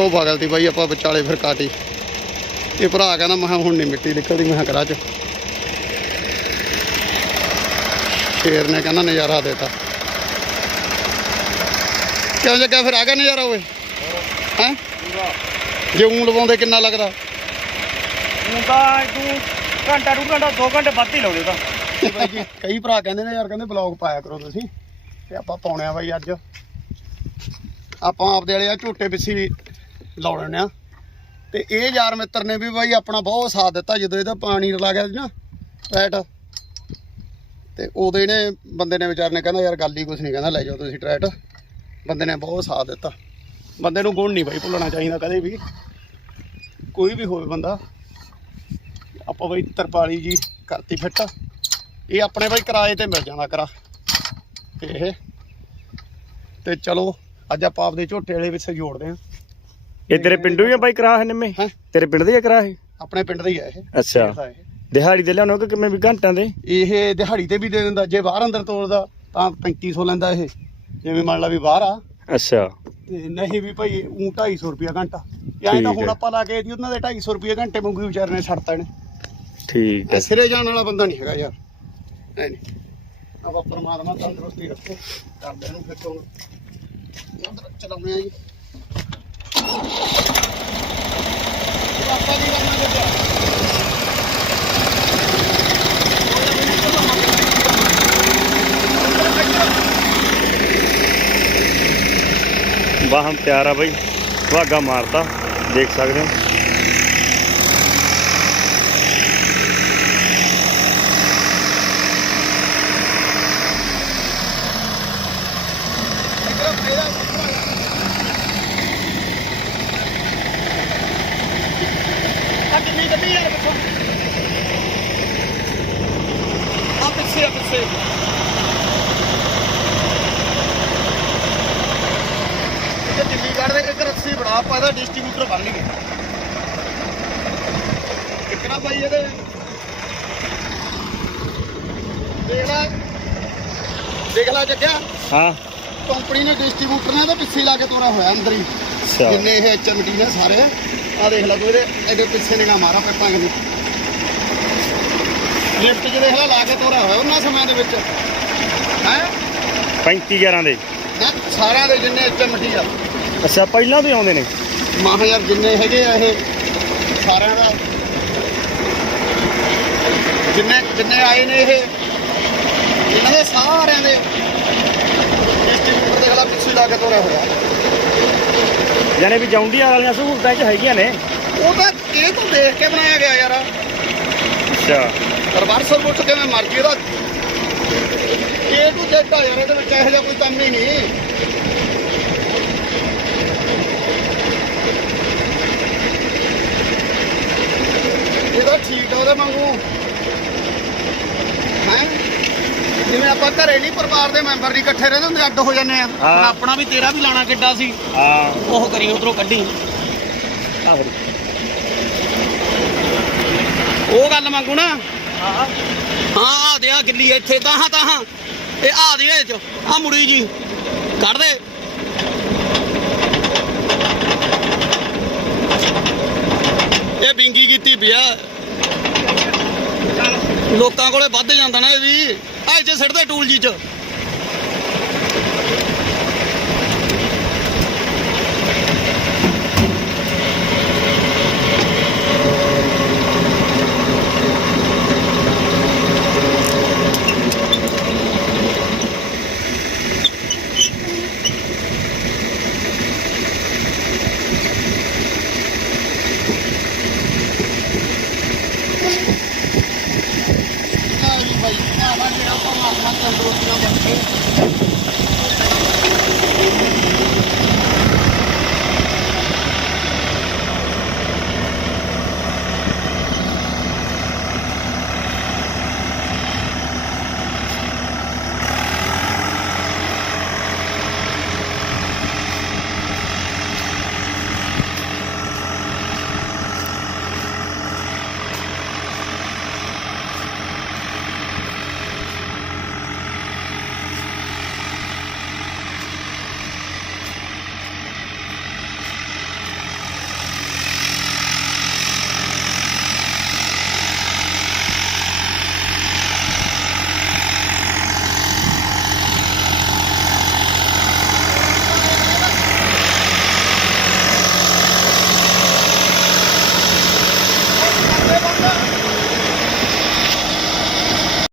ਉਹ ਬਗਲ ਦੀ ਬਾਈ ਆਪਾਂ ਵਿਚਾਲੇ ਫਿਰ ਕਾਟੀ। ਇਹ ਭਰਾ ਕਹਿੰਦਾ ਮੈਂ ਹੁਣ ਨਹੀਂ ਮਿੱਟੀ ਨਿਕਲਦੀ ਮੈਂ ਕਰਾ ਚ। ਸ਼ੇਰ ਨੇ ਕਹਿੰਦਾ ਨਜ਼ਾਰਾ ਦੇਤਾ। ਕਿਉਂ ਜੱਗਾ ਫਿਰ ਆ ਗਿਆ ਨਜ਼ਾਰਾ ਓਏ? ਹੈ? ਜੇ ਊਂ ਲਵਾਉਂਦੇ ਕਿੰਨਾ ਲੱਗਦਾ? ਹੁਣ ਤਾਂ ਘੰਟਾ ਡੂਢ ਘੰਟਾ 2 ਘੰਟੇ ਵੱਧ ਹੀ ਲਾਉਂਦੇ ਤਾਂ ਬਾਈ ਜੀ ਕਈ ਭਰਾ ਕਹਿੰਦੇ ਨੇ ਯਾਰ ਕਹਿੰਦੇ ਬਲੌਗ ਪਾਇਆ ਕਰੋ ਤੁਸੀਂ। ਤੇ ਆਪਾਂ ਪਾਉਣੇ ਆ ਬਾਈ ਅੱਜ। ਆਪਾਂ ਆਪਦੇ ਵਾਲੇ ਆ ਝੋਟੇ ਪਿੱਛੇ ਲਾ ਲਾਉਣੇ ਆ। ਤੇ ਇਹ ਯਾਰ ਮਿੱਤਰ ਨੇ ਵੀ ਬਾਈ ਆਪਣਾ ਬਹੁਤ ਸਾਥ ਦਿੱਤਾ ਜਦੋਂ ਇਹਦਾ ਪਾਣੀ ਰਲਾ ਗਿਆ ਸੀ ਨਾ ਟਰੈਟ ਤੇ ਉਦੋਂ ਇਹਨੇ ਬੰਦੇ ਨੇ ਵਿਚਾਰ ਨੇ ਕਹਿੰਦਾ, ਯਾਰ ਗੱਲ ਹੀ ਕੁਝ ਨਹੀਂ। ਕਹਿੰਦਾ, ਲੈ ਜਾਓ ਤੁਸੀਂ ਟਰੈਟ। ਬੰਦੇ ਨੇ ਬਹੁਤ ਸਾਥ ਦਿੱਤਾ। ਬੰਦੇ ਨੂੰ ਗੁਣ ਨਹੀਂ ਬਾਈ ਭੁੱਲਣਾ ਚਾਹੀਦਾ ਕਦੇ ਵੀ। ਕੋਈ ਵੀ ਹੋਵੇ ਬੰਦਾ। ਆਪਾਂ ਬਾਈ ਤਰਪਾਲੀ ਜੀ ਕਰਤੀ ਫਿੱਟ। ਇਹ ਆਪਣੇ ਬਈ ਕਿਰਾਏ ਤੇ ਮਿਲ ਜਾਂਦਾ ਕਰਾ। ਤੇ ਇਹ। ਤੇ ਚਲੋ, ਅੱਜ ਆਪਾਂ ਆਪਦੇ ਝੋਟੇ ਵਾਲੇ ਵਿੱਚ ਜੋੜਦੇ ਆ। ਇਹ ਤੇਰੇ ਪਿੰਡੋਂ ਹੀ ਆ ਬਾਈ ਕਰਾ ਹੈ ਨਿੰਮੇ? ਹੈਂ? ਤੇਰੇ ਪਿੰਡ ਦੇ ਹੀ ਆ ਕਰਾ ਇਹ? ਆਪਣੇ ਪਿੰਡ ਦਾ ਹੀ ਆ ਇਹ। ਅੱਛਾ। ਇਹਦਾ। ਦਿਹਾੜੀ ਦੇ ਲਿਆਉਣਾ ਕਿ ਕਿਵੇਂ ਵੀ ਘੰਟਿਆਂ ਦੇ? ਇਹ ਦਿਹਾੜੀ ਤੇ ਵੀ ਦੇ ਦਿੰਦਾ ਜੇ ਬਾਹਰ ਅੰਦਰ ਤੋੜਦਾ ਤਾਂ 3500 ਲੈਂਦਾ ਇਹ। ਜਿਵੇਂ ਮੰਨ ਲਾ ਵੀ ਬਾਹਰ ਆ। ਅੱਛਾ। ਤੇ ਨਹੀਂ ਵੀ ਭਾਈ ਉਹ 250 ਰੁਪਿਆ ਘੰਟਾ। ਯਾਂ ਠੀਕ ਤਾਂ ਹੈ। ਹੁਣ ਆਪਾਂ ਲਾ ਕੇ ਦੀ ਉਹਨਾਂ ਦੇ 250 ਰੁਪਏ ਘੰਟੇ ਮੰਗੂ ਵਿਚਾਰੇ ਨੇ ਛੱਡਤਾ ਨੇ ਠੀਕ ਹੈ। ਸਿਰੇ ਜਾਣ ਵਾਲਾ ਬੰਦਾ ਨਹੀਂ ਹੈਗਾ ਯਾਰ। ਐ ਨਹੀਂ ਆਪਾਂ ਪਰਮਾਤਮਾ ਤੰਦਰੁਸਤੀ ਰੱਖੇ। ਕਰਦੇ ਨੂੰ ਫਿਰ ਤੋਂ ਉਧਰ ਚਲਾਉਣੇ ਆ ਜੀ। ਪਾਪਾ ਜੀ ਕਰਨਾ ਕਿੱਥੇ ਵਾਹਨ ਤਿਆਰ ਆ ਬਾਈ ਵਾਗਾ ਮਾਰਤਾ ਦੇਖ ਸਕਦੇ ਹੋ ਆ ਕਿੰਨੀ ਗੱਡੀ ਯਾਰ ਪਿੱਛੋਂ? ਆ ਪਿੱਛੇ ਆ ਪਿੱਛੇ। ਇਹ ਦਿੱਲੀਗੜ੍ਹ ਦੇ ਇੱਕ ਰੱਸੀ ਬਣਾ ਆਪਾਂ ਇਹਦਾ ਡਿਸਟ੍ਰੀਬਿਊਟਰ ਬਣ ਲਈਏ। ਕਿੰਨਾ ਭਾਈ ਇਹਦੇ। ਦੇਖ ਲੈ। ਦੇਖ ਲੈ ਜੱਗਿਆ। ਹਾਂ। ਕੰਪਨੀ ਨੇ ਡਿਸਟ੍ਰੀਬਿਊਟਰ ਨੇ ਇਹਦੇ ਪਿੱਛੇ ਲਾ ਕੇ ਤੋੜਾ ਹੋਇਆ ਅੰਦਰ ਹੀ। ਅੱਛਾ। ਜਿੰਨੇ ਇਹ ਐਚਐਮਟੀ ਨੇ ਸਾਰੇ। ਆ ਦੇਖ ਲੈ ਤੂੰ ਇਹਦੇ ਇਹਦੇ ਪਿੱਛੇ ਨਿਗਾ ਮਾਰਾ ਪੈਪਾਂ ਕਿੰਨੀ ਲਿਫਟ ਜਿਹੜੇ ਹਲਾ ਲਾ ਕੇ ਤੋਰਾ ਹੋਇਆ ਉਹਨਾਂ ਸਮਿਆਂ ਦੇ ਵਿੱਚ। ਹੈ? 35 11 ਦੇ। ਨਾ ਸਾਰਿਆਂ ਦੇ ਜਿੰਨੇ ਐਚਐਮਟੀ ਆ। ਅੱਛਾ ਪਹਿਲਾਂ ਵੀ ਆਉਂਦੇ ਨੇ? ਮਾਹ ਯਾਰ ਜਿੰਨੇ ਹੈਗੇ ਆ ਇਹ ਸਾਰਿਆਂ ਦਾ। ਜਿੰਨੇ ਜਿੰਨੇ ਆਏ ਨੇ ਇਹ ਇਹਨਾਂ ਦੇ ਸਾਰਿਆਂ ਦੇ। ਡਿਸਟ੍ਰੀਬਿਊਟਰ ਦੇ ਹਲਾ ਪਿੱਛੇ ਲਾ ਕੇ ਤੋਰਿਆ ਹੋਇਆ। ਯਾਨੀ ਵੀ ਜੌਂਡੀਆਂ ਵਾਲੀਆਂ ਸਹੂਲਤਾਂ ਚ ਹੈਗੀਆਂ ਨੇ। ਉਹ ਤਾਂ ਇਹ ਤੋਂ ਦੇਖ ਕੇ ਬਣਾਇਆ ਗਿਆ ਯਾਰ। ਅੱਛਾ। ਰਿਵਰਸਲ ਬੁੱਟ ਕਿਵੇਂ ਮਰਜ਼ੀ ਇਹਦਾ ਏ ਟੂ ਜ਼ੈਡ ਆ ਯਾਰ ਇਹਦੇ ਵਿੱਚ ਇਹੋ ਜਿਹਾ ਕੋਈ ਕੰਮ ਹੀ ਨਹੀਂ ਇਹਦਾ ਠੀਕ ਆ ਉਹਦੇ ਵਾਂਗੂ ਹੈ ਜਿਵੇਂ ਆਪਾਂ ਘਰੇ ਨਹੀਂ ਪਰਿਵਾਰ ਦੇ ਮੈਂਬਰ ਨਹੀਂ ਇਕੱਠੇ ਰਹਿੰਦੇ ਹੁੰਦੇ ਅੱਡ ਹੋ ਜਾਂਦੇ ਆ। ਹਾਂ। ਹੁਣ ਆਪਣਾ ਵੀ ਤੇਰਾ ਵੀ ਲਾਣਾ ਕਿੱਡਾ ਸੀ। ਹਾਂ। ਉਹ ਕਰੀ ਉਧਰੋਂ ਕੱਢੀ। ਉਹ ਗੱਲ ਮੰਗੂ ਨਾ। ਹਾਂ। ਹਾਂ ਆ ਦੇ ਆ ਗਿੱਲੀ ਇੱਥੇ ਤਾਹਾਂ ਤਾਹਾਂ। ਇਹ ਆ ਦੇ ਇਹ ਚ ਆ ਮੁੜੀ ਜੀ। ਕੱਢ ਦੇ। ਇਹ ਬਿੰਗੀ ਕੀਤੀ ਪਿਆ ਲੋਕਾਂ ਕੋਲੇ ਵੱਧ ਜਾਂਦਾ ਨਾ ਇਹ ਵੀ। ਆ ਇੱਥੇ ਸਿੱਟਦੇ ਟੂਲ ਜੀ ਚ। lang ang loob ng.